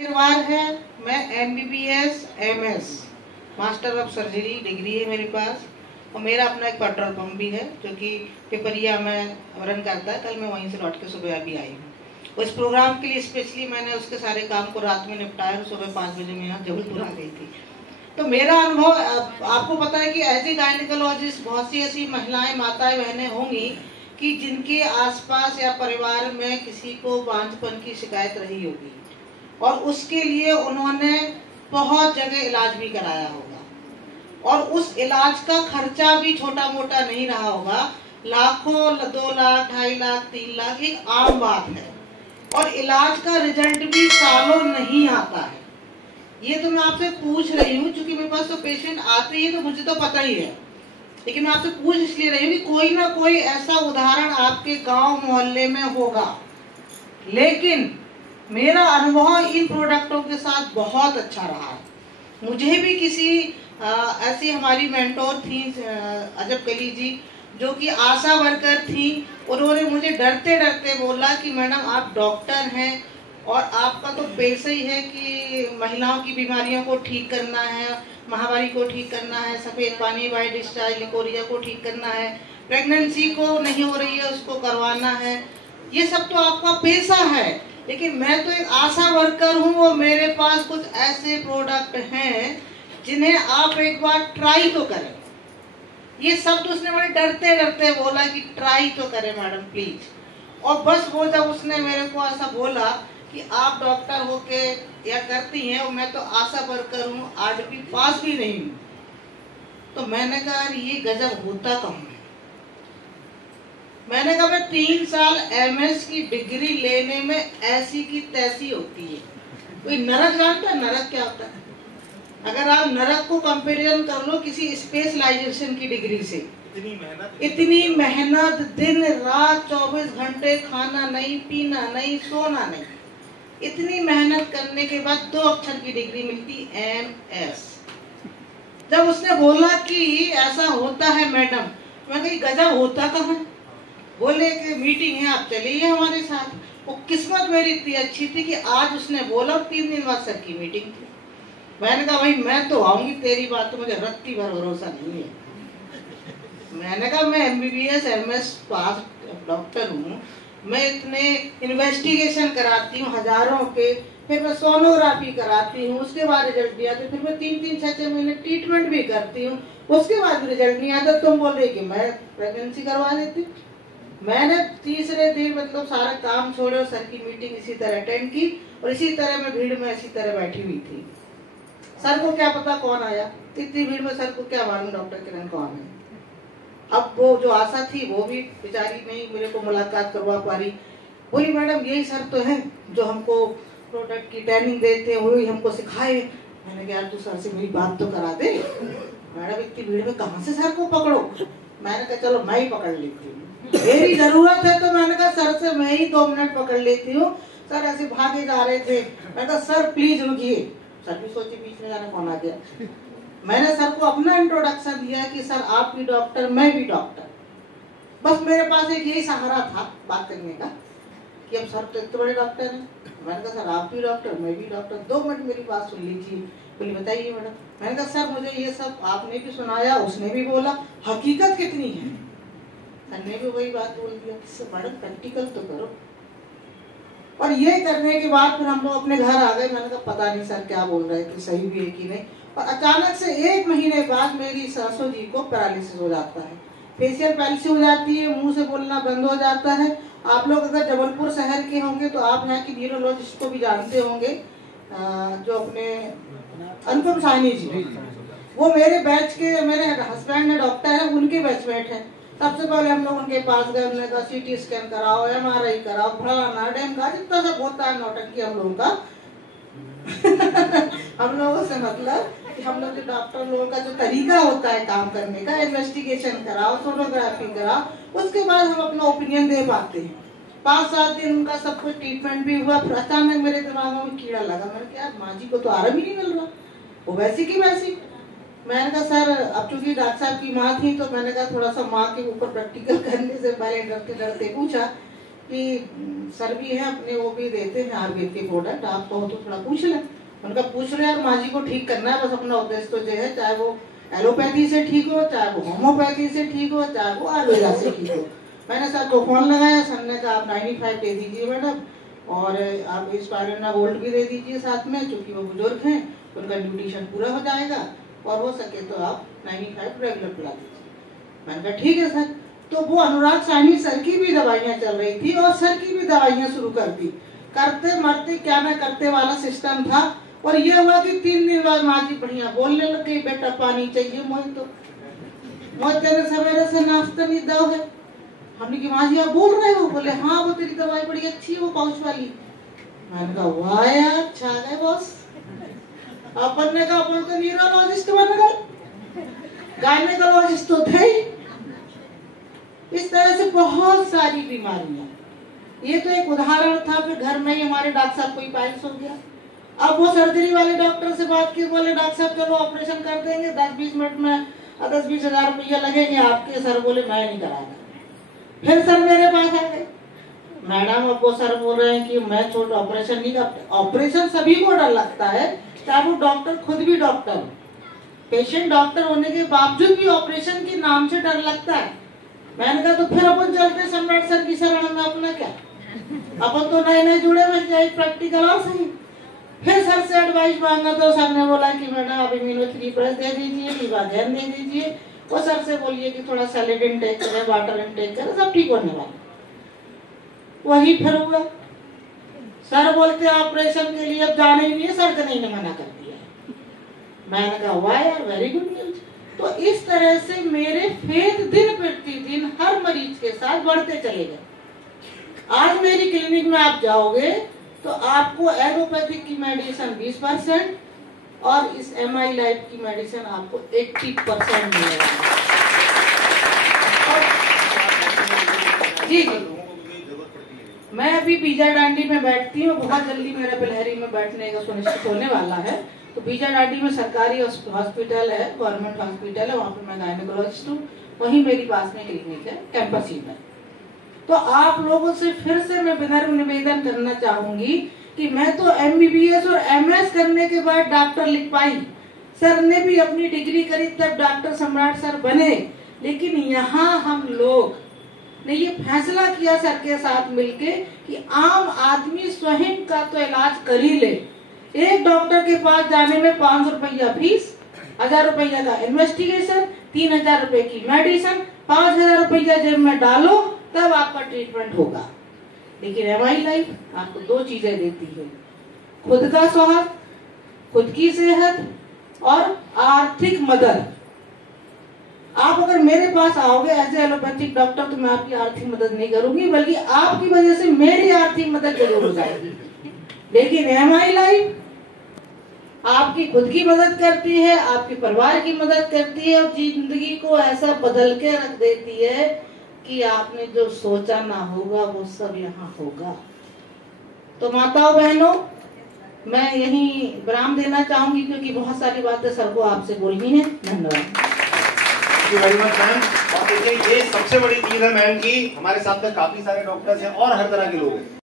निर्वाण है। मैं MBBS MS master of surgery degree है मेरे पास, और मेरा अपना एक पेट्रोल पंप भी है जो कि पिपरिया में रन करता है। कल मैं वहीं से लौट के सुबह अभी आई हूँ। उस प्रोग्राम के लिए स्पेशली मैंने उसके सारे काम को रात में निपटाया और सुबह 5 बजे मैं यहाँ जबलपुर आ गई थी। तो मेरा अनुभव, आपको पता है कि एज ए गायनिकोलॉजिस्ट बहुत सी ऐसी महिलाएं, माताएं, बहनें होंगी कि जिनके आसपास या परिवार में किसी को बांझपन की शिकायत रही होगी और उसके लिए उन्होंने बहुत जगह इलाज भी कराया होगा और उस इलाज का खर्चा भी छोटा मोटा नहीं रहा होगा। लाखों, 2 लाख, 2.5 लाख, 3 लाख एक आम बात है और इलाज का रिजल्ट भी सालों नहीं आता है। ये तो मैं आपसे पूछ रही हूँ क्योंकि मेरे पास तो पेशेंट आते ही तो मुझे तो पता ही है, लेकिन मैं आपसे पूछ इसलिए रही हूँ कि कोई ना कोई ऐसा उदाहरण आपके गांव मोहल्ले में होगा। लेकिन मेरा अनुभव इन प्रोडक्टों के साथ बहुत अच्छा रहा है। मुझे भी किसी ऐसी हमारी मेंटोर थी अजब कली जी, जो कि आशा वर्कर थी। उन्होंने मुझे डरते डरते बोला कि मैडम आप डॉक्टर हैं और आपका तो पेशा ही है कि महिलाओं की बीमारियों को ठीक करना है, महामारी को ठीक करना है, सफ़ेद पानी, वाइट डिस्चार्ज, लिकोरिया को ठीक करना है, प्रेगनेंसी को नहीं हो रही है उसको करवाना है, ये सब तो आपका पेशा है। लेकिन मैं तो एक आशा वर्कर हूँ और मेरे पास कुछ ऐसे प्रोडक्ट हैं जिन्हें आप एक बार ट्राई तो करें। ये सब तो उसने बड़े डरते डरते बोला कि ट्राई तो करें मैडम प्लीज। और बस वो जब उसने मेरे को ऐसा बोला कि आप डॉक्टर होके या करती हैं और मैं तो आशा वर्कर हूँ, RDP पास भी नहीं हूँ, तो मैंने कहा ये गजब होता कहाँ है। मैंने कहा मैं 3 साल MS की डिग्री लेने में ऐसी की तैसी होती है। कोई नरक जानता है नरक क्या होता है? अगर आप नरक को कंपेरिजन कर लो किसी स्पेशलाइजेशन की डिग्री से, इतनी मेहनत, दिन रात 24 घंटे, खाना नहीं, पीना नहीं, सोना नहीं, इतनी मेहनत करने के बाद 2 अक्षर की डिग्री मिलती MS। जब उसने बोला कि ऐसा होता है मैडम, मैं कही गजब होता कहाँ है? बोले कि मीटिंग है आप चलिए हमारे साथ। वो किस्मत मेरी इतनी अच्छी थी कि आज उसने बोला, 3 दिन बाद सर की मीटिंग थी। मैंने कहा भाई मैं तो आऊंगी, तेरी बात तो मुझे रत्ती भर भरोसा नहीं है। मैंने कहा मैं MBBS MS पास डॉक्टर हूँ, मैं इतने इन्वेस्टिगेशन कराती हूँ हजारों के, फिर मैं सोनोग्राफी कराती हूँ, उसके बाद रिजल्ट नहीं आते, फिर मैं 3-3, 6-6 महीने ट्रीटमेंट भी करती हूँ, उसके बाद रिजल्ट नहीं आता। तुम बोल रही कि मैं प्रेगनेंसी करवा देती हूँ। मैंने तीसरे दिन मतलब सारा काम छोड़े और सर की मीटिंग इसी तरह अटेंड की और इसी तरह मैं भीड़ में इसी तरह बैठी हुई थी। सर को क्या पता कौन आया, इतनी भीड़ में सर को क्या मालूम डॉक्टर किरण कौन है। अब वो जो आशा थी वो भी बेचारी नहीं मेरे को मुलाकात करवा पा रही। बोली मैडम यही सर तो है जो हमको प्रोडक्ट की ट्रेनिंग देते हैं, वही हमको सिखाए। मैंने कहा यार तू सर से मेरी बात तो करा दे। मैडम इतनी भीड़ में कहाँ से सर को पकड़ो। मैंने कहा चलो मैं ही पकड़ लेती हूँ, मेरी जरूरत है। तो मैंने कहा सर से मैं ही 2 मिनट पकड़ लेती हूँ। सर ऐसे भागे जा रहे थे, मैंने कहा सर प्लीज रुकिए। सर भी सोचे बीच में जाने कौन आ गया। मैंने सर को अपना इंट्रोडक्शन दिया कि सर आप भी डॉक्टर, मैं भी डॉक्टर। बस मेरे पास एक यही सहारा था बात करने का कि अब सर तो इतने बड़े डॉक्टर हैं। मैंने कहा सर आप भी डॉक्टर, मैं भी डॉक्टर, 2 मिनट मेरी बात सुन लीजिए। बोली बताइए मैडम। मैंने कहा सर मुझे ये सब आपने भी सुनाया, उसने भी बोला, हकीकत कितनी है? सर ने भी वही बात बोल दिया, मैडम प्रैक्टिकल तो करो। और ये करने के बाद फिर हम लोग अपने घर आ गए। मैंने कहा पता नहीं सर क्या बोल रहे थे, सही भी है कि नहीं। और अचानक से 1 महीने बाद मेरी सासू जी को पैरालिसिस हो जाता है, फेशियल पैलिसी हो जाती है, मुंह से बोलना बंद हो जाता है। आप लोग अगर जबलपुर शहर के होंगे तो आप यहाँ की न्यूरोलॉजिस्ट को भी जानते होंगे, जो अपने अनुपम साहनी जी, वो मेरे बैच के, मेरे हस्बैंड है डॉक्टर है, उनके बैचमेट है। सबसे पहले हम लोग उनके पास गए, उन्होंने कहा CT स्कैन कराओ, MRI कराओ, फलाना डैम का जितना सब होता है नौटंकी हम लोगों का। हम लोगों से मतलब कि हम लोग जो डॉक्टर लोगों का जो तरीका होता है काम करने का, इन्वेस्टिगेशन कराओ, सोनोग्राफी कराओ, उसके बाद हम अपना ओपिनियन दे पाते हैं। 5-7 दिन उनका सब कुछ ट्रीटमेंट भी हुआ। फिर अचानक मेरे दिमाग में कीड़ा लगा। मैंने कहा यार माँ जी को तो आराम ही नहीं मिल रहा, वो वैसी की वैसी। मैंने कहा सर अब चूंकि डॉक्टर साहब की माँ थी तो मैंने कहा थोड़ा सा माँ के ऊपर प्रैक्टिकल करने से पहले डरते डरते पूछा कि सर भी है अपने, वो भी देते हैं आयुर्वेद के प्रोडक्ट, आप कहो तो थोड़ा पूछ लें। उनका पूछ रहे यार माँ जी को ठीक करना है, बस अपना उद्देश्य तो जो है, चाहे वो एलोपैथी से ठीक हो, चाहे वो होम्योपैथी से ठीक हो, चाहे वो आयुर्वेदा से ठीक हो। मैंने सर को फोन लगाया, सर ने कहा आप 95 दे दीजिए मैडम, और आप स्पाइरुलिना गोल्ड भी दे दीजिए साथ में, क्योंकि वो बुजुर्ग हैं, उनका न्यूट्रिशन पूरा हो जाएगा, और हो सके तो आप 95 रेगुलर पिला दीजिए। मैंने कहा ठीक है सर। तो वो अनुराग साहनी सर की भी दवाइयाँ चल रही थी और सर की भी दवाइयाँ शुरू कर दी, करते मरते क्या ना करते वाला सिस्टम था। और ये हुआ कि 3 दिन बाद माँ जी बढ़िया बोलने लग गई, बेटा पानी चाहिए मोहित, तो मोहित तेरे सवेरे से नाश्ता नहीं दो है। हमने की माँ जी आप बोल रहे हो? बोले हाँ वो तेरी दवाई बड़ी अच्छी है, वो पाउच वाली। मैंने कहा वाह यार अच्छा है बॉस। अपन ने कहा अपन तो न्यूरोलॉजिस्ट बन गए, गायनेकोलॉजिस्ट तो थे ही। इस तरह से बहुत सारी बीमारियां, ये तो एक उदाहरण था। फिर घर में ही हमारे डॉक्टर साहब कोई पाइल्स हो गया, अब वो सर्जरी वाले डॉक्टर से बात की, बोले डॉक्टर साहब चलो ऑपरेशन कर देंगे, 10-20 मिनट में 10-20 हजार रुपया लगेंगे आपके। सर बोले मैं नहीं कराऊंगा। फिर सर मेरे पास आ गए, मैडम अब वो सर बोल रहे हैं कि मैं छोटा ऑपरेशन नहीं करता। ऑपरेशन सभी को डर लगता है, चाहे वो डॉक्टर खुद भी डॉक्टर, पेशेंट डॉक्टर होने के बावजूद भी ऑपरेशन के नाम से डर लगता है। मैंने कहा तो फिर अपन चलते सम्राट सर की शरण में, अपना क्या, अपन तो नए नए जुड़े हुए जाए प्रैक्टिकल और सही। फिर सर से एडवाइस मांगा तो सर ने बोला कि मैडम आप इम्यूनो-3 प्लस दे दीजिए, निवाधैन दे दीजिए, और सर से बोलिए कि थोड़ा सैलेड इनटेक करें, वाटर इनटेक करें, सब ठीक होने वाला। वही फिर हुआ, सर बोलते ऑपरेशन के लिए अब जाना ही नहीं है, सर ने मना कर दिया। मैंने कहा वाह यार वेरी गुड न्यूज। तो इस तरह से मेरे फेथ दिन प्रतिदिन हर मरीज के साथ बढ़ते चले गए। आज मेरी क्लिनिक में आप जाओगे तो आपको एलोपैथिक की मेडिसिन 20% और इस MI लाइफ की मेडिसिन आपको 80% मिलेगा। जी जी, मैं अभी बीजा डांडी में बैठती हूँ, बहुत जल्दी मेरा बिलहरी में बैठने का सुनिश्चित होने वाला है। तो बीजा डांडी में सरकारी हॉस्पिटल है, गवर्नमेंट हॉस्पिटल है, वहाँ पे मैं गायनेकोलॉजिस्ट हूँ, वहीं मेरी पास में क्लिनिक है, कैंपस ही में। तो आप लोगों से फिर से मैं विनम्र निवेदन करना चाहूंगी कि मैं तो MBBS और MS करने के बाद डॉक्टर लिख पाई, सर ने भी अपनी डिग्री करी तब डॉक्टर सम्राट सर बने, लेकिन यहाँ हम लोग ने ये फैसला किया सर के साथ मिलके कि आम आदमी स्वयं का तो इलाज कर ही ले। एक डॉक्टर के पास जाने में 500 रुपया फीस, 1000 रुपया का इन्वेस्टिगेशन, 3000 रुपए की मेडिसिन, 5000 रुपया जेब में डालो तब आपका ट्रीटमेंट होगा। लेकिन MI लाइफ आपको 2 चीजें देती है, खुद का स्वास्थ्य, खुद की सेहत और आर्थिक मदद। आप अगर मेरे पास आओगे एज ए एलोपैथिक डॉक्टर तो मैं आपकी आर्थिक मदद नहीं करूंगी, बल्कि आपकी वजह से मेरी आर्थिक मदद जरूर हो जाएगी। लेकिन MI लाइफ आपकी खुद की मदद करती है, आपके परिवार की मदद करती है, और जिंदगी को ऐसा बदल के रख देती है कि आपने जो सोचा ना होगा वो सब यहाँ होगा। तो माताओं बहनों, मैं यही विराम देना चाहूंगी क्योंकि बहुत सारी बातें सर को आपसे बोलनी है। धन्यवाद। Very much ma'am. और देखिए ये सबसे बड़ी चीज है मैम की, हमारे साथ में काफी सारे डॉक्टर्स हैं और हर तरह के लोग हैं।